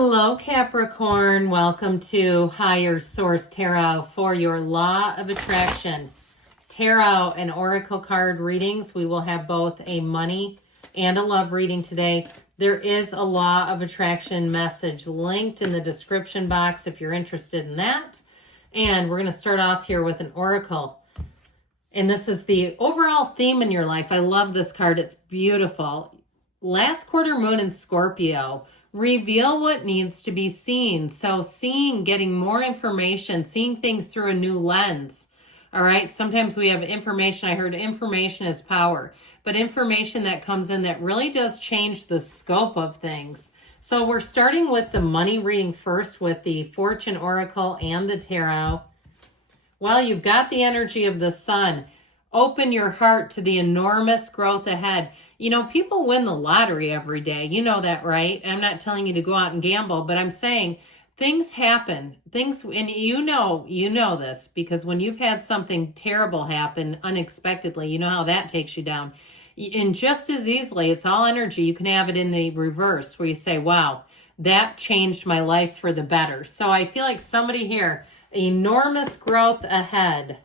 Hello, Capricorn. Welcome to Higher Source Tarot for your Law of Attraction Tarot and Oracle card readings. We will have both a money and a love reading today. There is a Law of Attraction message linked in the description box if you're interested in that. And we're going to start off here with an Oracle. And this is the overall theme in your life. I love this card. It's beautiful. Last quarter moon in Scorpio. Reveal what needs to be seen. So seeing, getting more information, seeing things through a new lens. All right. Sometimes we have information. I heard information is power, but information that comes in that really does change the scope of things. So we're starting with the money reading first with the Fortune Oracle and the Tarot. Well, you've got the energy of the sun. Open your heart to the enormous growth ahead. You know, people win the lottery every day. You know that, right? I'm not telling you to go out and gamble, but I'm saying things happen. And you know this because when you've had something terrible happen unexpectedly, you know how that takes you down. And just as easily, it's all energy. You can have it in the reverse where you say, wow, that changed my life for the better. So I feel like somebody here, enormous growth ahead.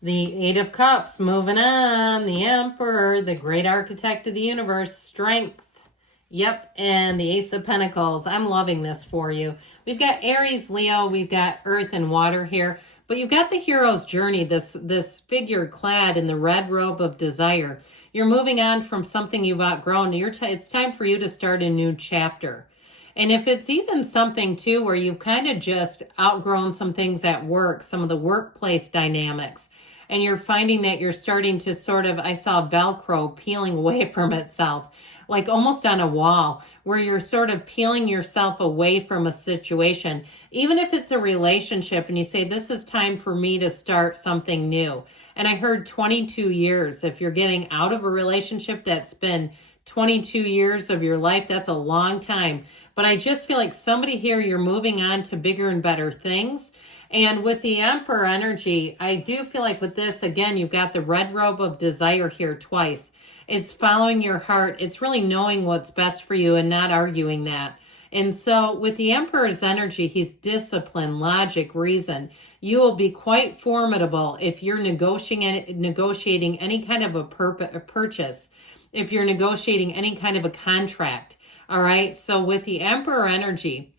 The Eight of Cups, moving on. The Emperor, the great architect of the universe, strength. Yep, and the Ace of Pentacles. I'm loving this for you. We've got Aries, Leo, we've got Earth and Water here, but you've got the hero's journey, this figure clad in the red robe of desire. You're moving on from something you've outgrown. It's time for you to start a new chapter. And if it's even something, too, where you've kind of just outgrown some things at work, some of the workplace dynamics, and you're finding that you're starting to sort of, I saw Velcro peeling away from itself, like almost on a wall, where you're sort of peeling yourself away from a situation, even if it's a relationship, and you say, this is time for me to start something new. And I heard 22 years. If you're getting out of a relationship that's been 22 years of your life, that's a long time. But I just feel like somebody here, you're moving on to bigger and better things. And with the Emperor energy, I do feel like with this, again, you've got the red robe of desire here twice. It's following your heart. It's really knowing what's best for you and not arguing that. And so with the Emperor's energy, he's discipline, logic, reason. You will be quite formidable if you're negotiating any kind of a purchase, if you're negotiating any kind of a contract. All right. So with the Emperor energy,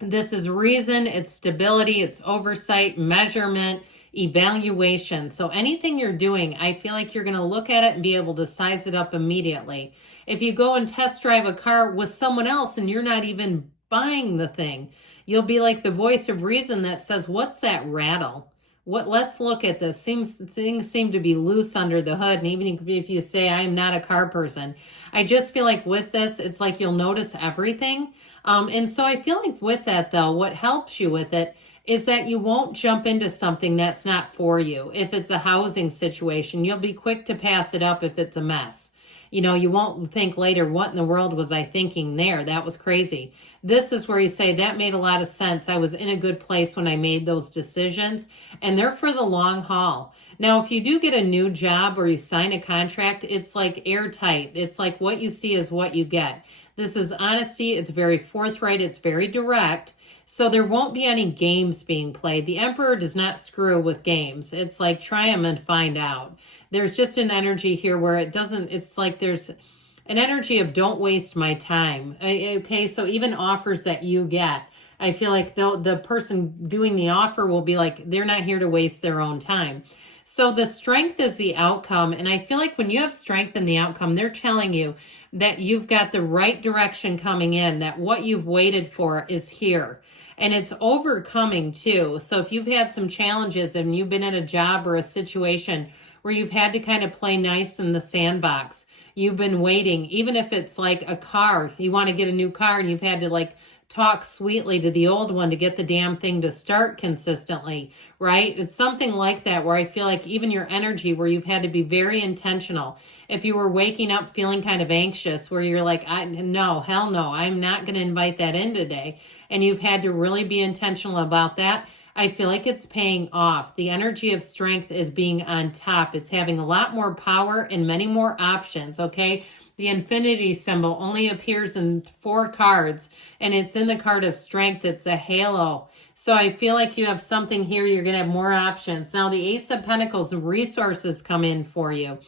this is reason, it's stability, it's oversight, measurement, evaluation. So anything you're doing, I feel like you're going to look at it and be able to size it up immediately. If you go and test drive a car with someone else and you're not even buying the thing, you'll be like the voice of reason that says, what's that rattle? Let's look at this. Things seem to be loose under the hood. And even if you say, I'm not a car person, I just feel like with this, it's like you'll notice everything. And so I feel like with that, though, what helps you with it is that you won't jump into something that's not for you. If it's a housing situation, you'll be quick to pass it up if it's a mess. You know, you won't think later, what in the world was I thinking there? That was crazy. This is where you say, that made a lot of sense. I was in a good place when I made those decisions, and they're for the long haul. Now, if you do get a new job or you sign a contract, it's like airtight. It's like what you see is what you get. This is honesty. It's very forthright. It's very direct. So there won't be any games being played. The Emperor does not screw with games. It's like try them and find out. There's just an energy here where it's like there's an energy of don't waste my time. Okay, so even offers that you get, I feel like the person doing the offer will be like, they're not here to waste their own time. So the strength is the outcome. And I feel like when you have strength in the outcome, they're telling you that you've got the right direction coming in, that what you've waited for is here. And it's overcoming too. So if you've had some challenges and you've been in a job or a situation where you've had to kind of play nice in the sandbox, you've been waiting, even if it's like a car, if you want to get a new car and you've had to like talk sweetly to the old one to get the damn thing to start consistently, right? It's something like that where I feel like even your energy, where you've had to be very intentional. If you were waking up feeling kind of anxious, where you're like, no, hell no, I'm not going to invite that in today. And you've had to really be intentional about that. I feel like it's paying off. The energy of strength is being on top. It's having a lot more power and many more options, okay? The infinity symbol only appears in 4 cards, and it's in the card of strength. It's a halo. So I feel like you have something here. You're going to have more options. Now, the Ace of Pentacles, resources come in for you.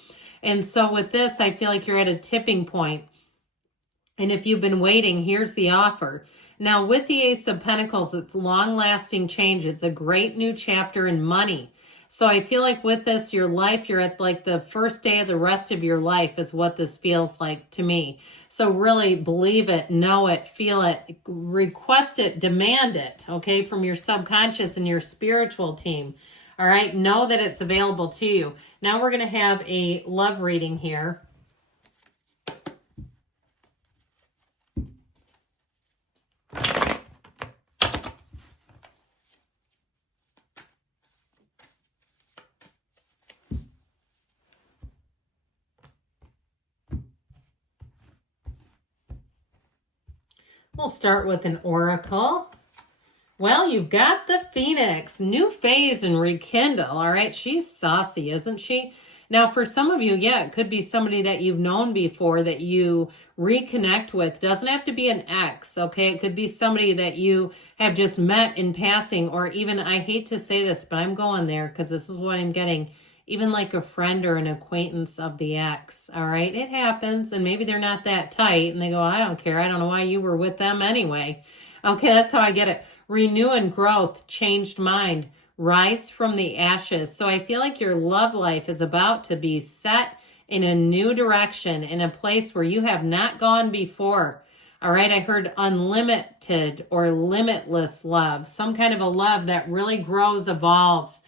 And so with this, I feel like you're at a tipping point. And if you've been waiting, here's the offer. Now, with the Ace of Pentacles, it's long-lasting change. It's a great new chapter in money. So I feel like with this, your life, you're at like the first day of the rest of your life is what this feels like to me. So really believe it, know it, feel it, request it, demand it, okay, from your subconscious and your spiritual team. All right, know that it's available to you. Now we're going to have a love reading here. We'll start with an oracle. Well, you've got the Phoenix, new phase and rekindle. All right, she's saucy, isn't she? Now, for some of you, yeah, it could be somebody that you've known before that you reconnect with. Doesn't have to be an ex, okay? It could be somebody that you have just met in passing, or even, I hate to say this, but I'm going there because this is what I'm getting, even like a friend or an acquaintance of the ex, all right? It happens, and maybe they're not that tight, and they go, I don't care. I don't know why you were with them anyway. Okay, that's how I get it. Renew and growth, changed mind, rise from the ashes. So I feel like your love life is about to be set in a new direction, in a place where you have not gone before. All right, I heard unlimited or limitless love, some kind of a love that really grows, evolves.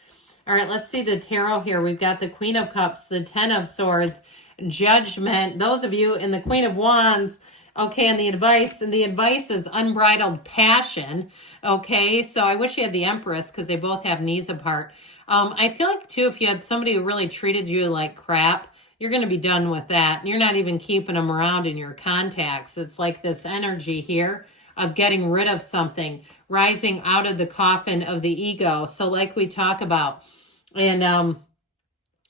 All right, let's see the tarot here. We've got the Queen of Cups, the Ten of Swords, Judgment. Those of you in the Queen of Wands, okay, and the advice is unbridled passion. Okay, so I wish you had the Empress because they both have knees apart. I feel like, too, if you had somebody who really treated you like crap, you're going to be done with that. You're not even keeping them around in your contacts. It's like this energy here of getting rid of something, rising out of the coffin of the ego. So like we talk about, and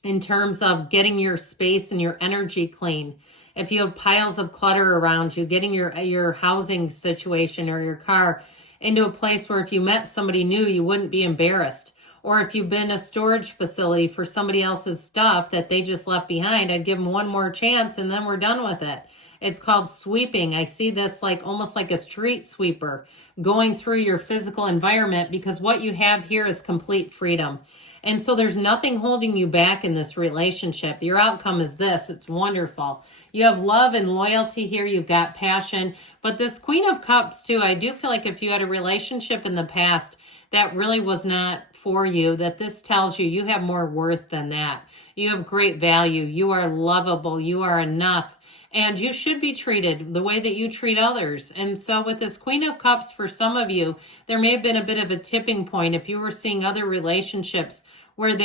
in terms of getting your space and your energy clean, if you have piles of clutter around you, getting your housing situation or your car into a place where if you met somebody new, you wouldn't be embarrassed. Or if you've been a storage facility for somebody else's stuff that they just left behind, I'd give them one more chance and then we're done with it. It's called sweeping. I see this like almost like a street sweeper going through your physical environment, because what you have here is complete freedom. And so there's nothing holding you back in this relationship. Your outcome is this. It's wonderful. You have love and loyalty here. You've got passion. But this Queen of Cups too, I do feel like if you had a relationship in the past that really was not for you, that this tells you you have more worth than that. You have great value. You are lovable. You are enough. And you should be treated the way that you treat others. And so with this Queen of Cups, for some of you, there may have been a bit of a tipping point. If you were seeing other relationships where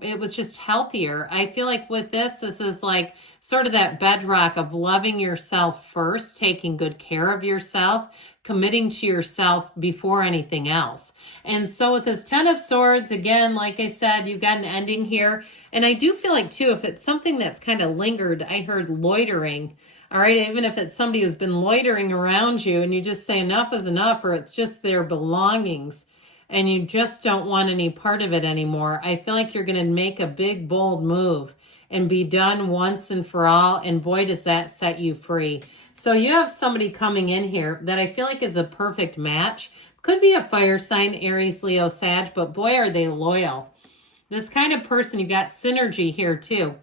it was just healthier. I feel like with this is like sort of that bedrock of loving yourself first, taking good care of yourself, committing to yourself before anything else. And so with this Ten of Swords, again, like I said, you've got an ending here. And I do feel like, too, if it's something that's kind of lingered, I heard loitering. All right, even if it's somebody who's been loitering around you and you just say enough is enough, or it's just their belongings and you just don't want any part of it anymore, I feel like you're going to make a big, bold move and be done once and for all. And boy, does that set you free. So you have somebody coming in here that I feel like is a perfect match. Could be a fire sign, Aries, Leo, Sag, but boy, are they loyal. This kind of person, you got synergy here too.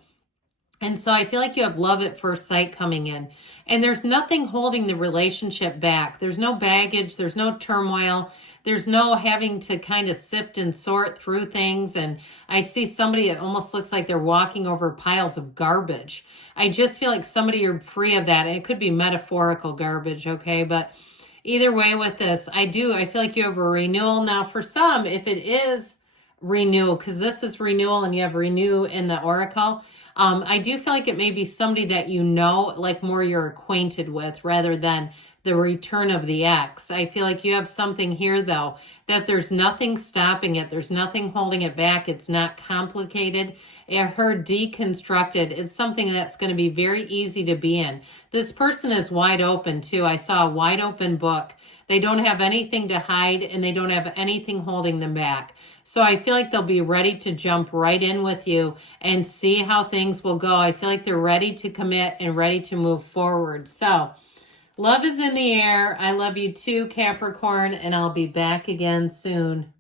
And so I feel like you have love at first sight coming in. And there's nothing holding the relationship back. There's no baggage. There's no turmoil. There's no having to kind of sift and sort through things. And I see somebody that almost looks like they're walking over piles of garbage. I just feel like somebody, you're free of that. And it could be metaphorical garbage, okay? But Either way with this, I feel like you have a renewal. Now, for some, if it is renewal, because this is renewal and you have renew in the oracle, I do feel like it may be somebody that you know, like more you're acquainted with rather than the return of the ex. I feel like you have something here, though, that there's nothing stopping it. There's nothing holding it back. It's not complicated. I heard deconstructed. It's something that's going to be very easy to be in. This person is wide open, too. I saw a wide open book. They don't have anything to hide, and they don't have anything holding them back. So I feel like they'll be ready to jump right in with you and see how things will go. I feel like they're ready to commit and ready to move forward. So love is in the air. I love you too, Capricorn, and I'll be back again soon.